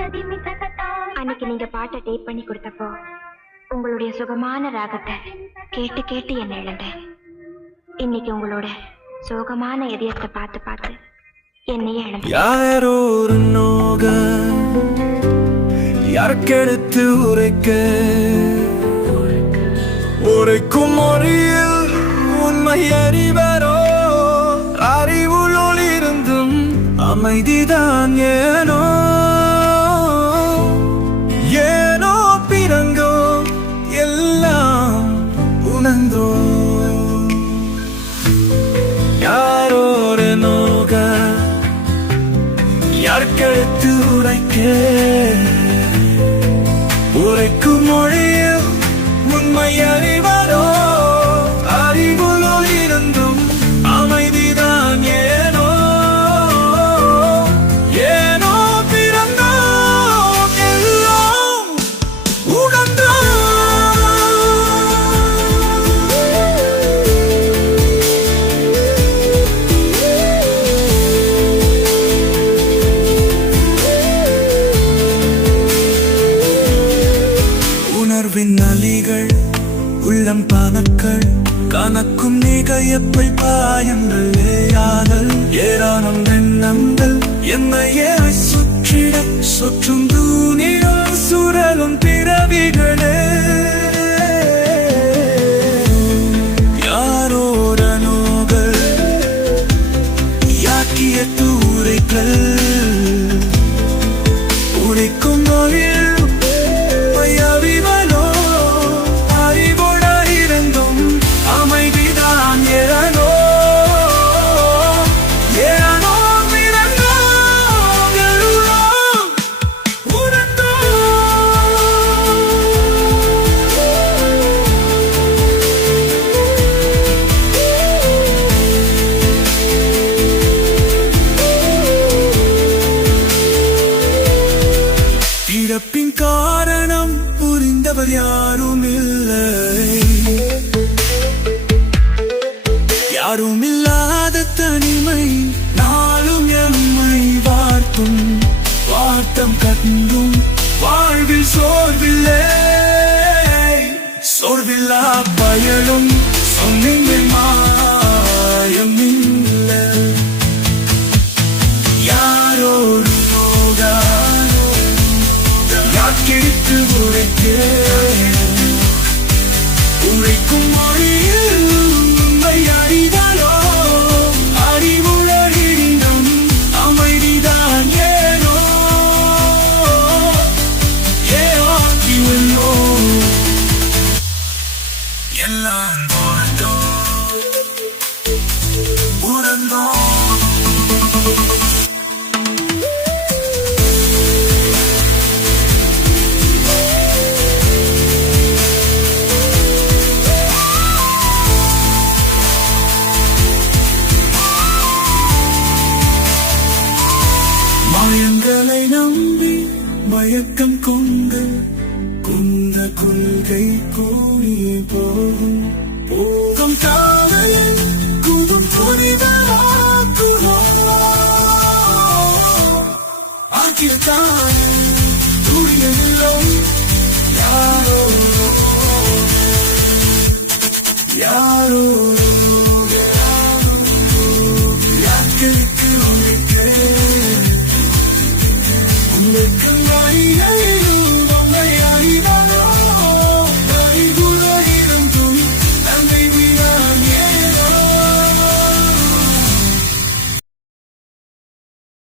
அன்னைக்கு நீங்க பாட்டை டேப் பண்ணி கொடுத்தப்போ உங்களுடைய சுகமான ராகத்தை கேட்டு கேட்டு என்ன இழந்தேன் இன்னைக்கு உங்களோட சோகமான இதயத்தை பார்த்து பார்த்து என்னையே இழந்தேன் யாரோ ஒரு நோக யாருக்கெடுத்து உரைக்க? உரைக்கும் மொழியில் உண்மை அறிவரோ அறிவுள் இருந்தும் அமைதிதான் ஏனோ? யாருக்கெடுத்து உரைக்க உரைக்கும் உணர்வின் அலிகள் உள்ளம் பானக்கள் கணக்கும் நிகையப்பை பாயங்கள் யாதல் ஏராளம் எண்ணங்கள் இழப்பின் காரணம் புரிந்தவர் யாரும் இல்லை யாரும் இல்லாத தனிமை நாளும் எம்மை வார்த்தும். வார்த்தம் கண்டும் வாழ்வில் சோர்வில்லை. சோர்வில்லா பயனும் சொன்னீங்க யாக்கிட்டு உரைக்க உரைக்கும் மொழியில் உண்மை அறிதலோ? அறிவுலகினும் அமைதிதான் ஏனோ? ஏனோ எல்லாம் வாழ்ந்தோ உறந்தோ நம்பி மயக்கம் கொண்டு குந்த கொள்கை கூறி போகும். போகும் காலையில் குதும் புரிதலாக்குவோ ஆக்கியத்தான் துரியவில்லை யாரோ